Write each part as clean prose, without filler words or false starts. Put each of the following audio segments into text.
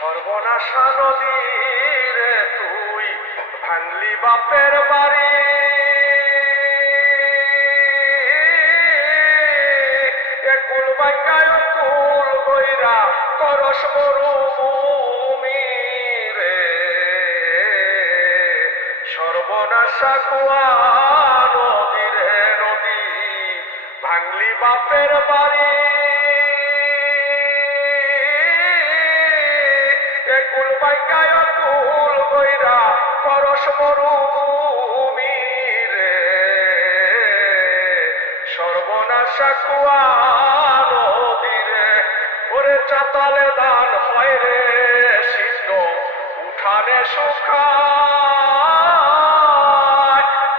সর্বনাশা নদী রে তুই ভাঙলি বাপের বাড়ি, একুল বাঙ্গায় কুল বইরা করস মরুভূমি রে। সর্বনাশা কুয়া নদী রে নদী ভাঙলি বাপের বাড়ি, একুল বাঙ্গায় কুল বইরা করস মরুভূমি রে। সর্বনাশা কুয়া নদী রে, ওরে চাতালে দান হয় রে সিদ্ধ উঠানে শুকায়,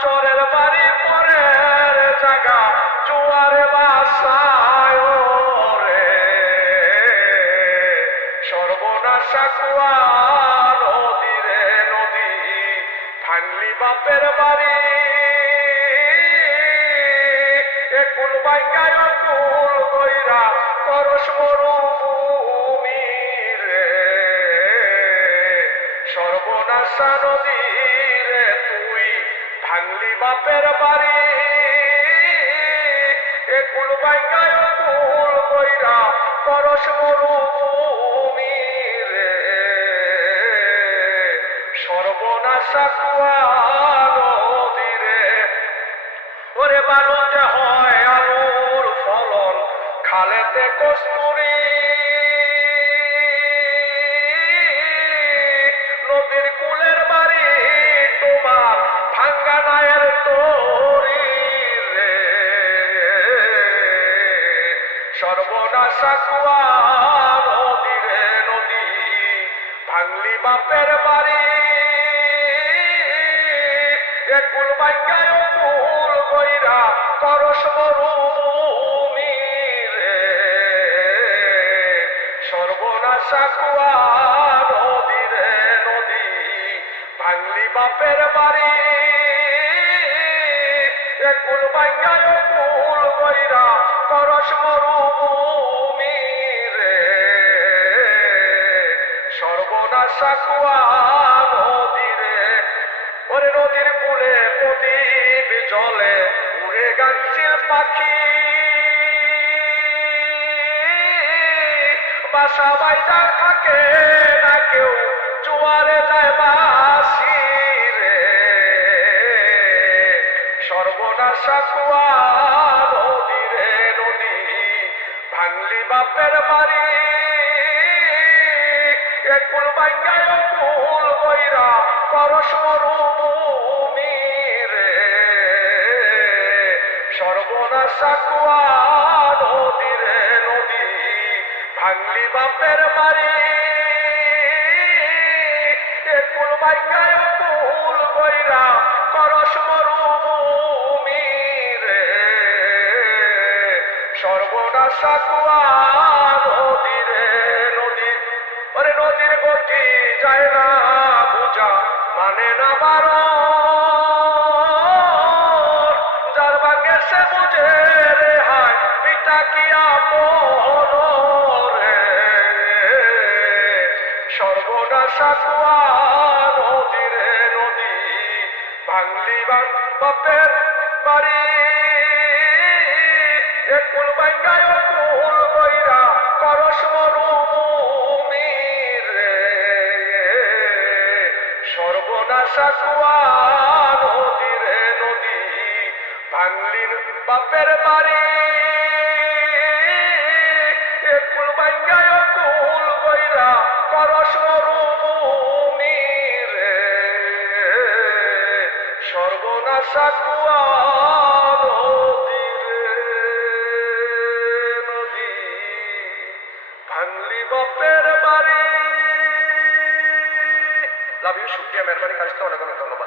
চরের বাড়ি পরের জায়গা জোয়ারে বাসায় রে। সর্বনাশা কুয়া নদী রে নদী ভাঙলি বাপের বাড়ি, একুল বাঙ্গায় কুল বইরা করস মরুভূমি রে। সর্বনাশা নদী রে তুই ভাঙলি বাপের বাড়ি, একুল বাঙ্গায় কুল বইরা করস মরুভূমি রে। সর্বনাশা কুয়া নদী রে, ওরে বালুতে হয় আলুর ফলন, খালেতে কস্তুরি, নদীর কুলের বাড়ি তোমার ভাঙ্গা নায়ের তরি রে। সর্বনাশা কুয়া নদী রে নদী ভাঙলি বাপের বাড়ি, একুল বাঙ্গায় কুল বইরা করস মরুভূমি রে। সর্বনাশা কুয়া নদী রে নদী ভাঙলি বাপের বাড়ি, একুল বাঙ্গায় কুল বইরা করস মরুভূমি রে। সর্বনাশা কুয়া নদী রে, ওরে নদীর কূলে প্রদীপ জলে উড়ে গাছে পাখি, বাসা বাইরা থাকে না কেউ জোয়ারে যায় বাসি রে। সর্বনাশা কুয়া নদী রে নদী ভাঙলি বাপের বাড়ি, একুল বাঙ্গায় কুল বইরা করস মরুভূমি রে। সর্বনাশা কুয়া নদী রে নদী ভাঙলি বাপের বাড়ি, একুল বাঙ্গায় কুল বইরা করস মরুভূমি রে। সর্বনাশা কুয়া নদী রে নদী, ওরে নদীর গতি যায় না বুঝা মানে না বারণ, যার ভাগ্যে সে বুঝে রে হায় পিতা কি আপন রে। সর্বনাশা কুয়া নদী রে নদী ভাঙলি বাপের বাড়ি, একুল বাঙ্গায় কুল বইরা করস মরুভূমি রে। সর্বনাশা কুয়া নদী রে নদী ভাঙলি বাপের বাড়ি, একুল বাঙ্গায় কুল বইরা করস মরুভূমি রে। সর্বনাশা কুয়া নদী রে নদী ভাঙলি বাপের বাড়ি। লাভ ইউ, শুকরিয়া, মেহরবানি, কাজটা অনেক অনেক ধন্যবাদ।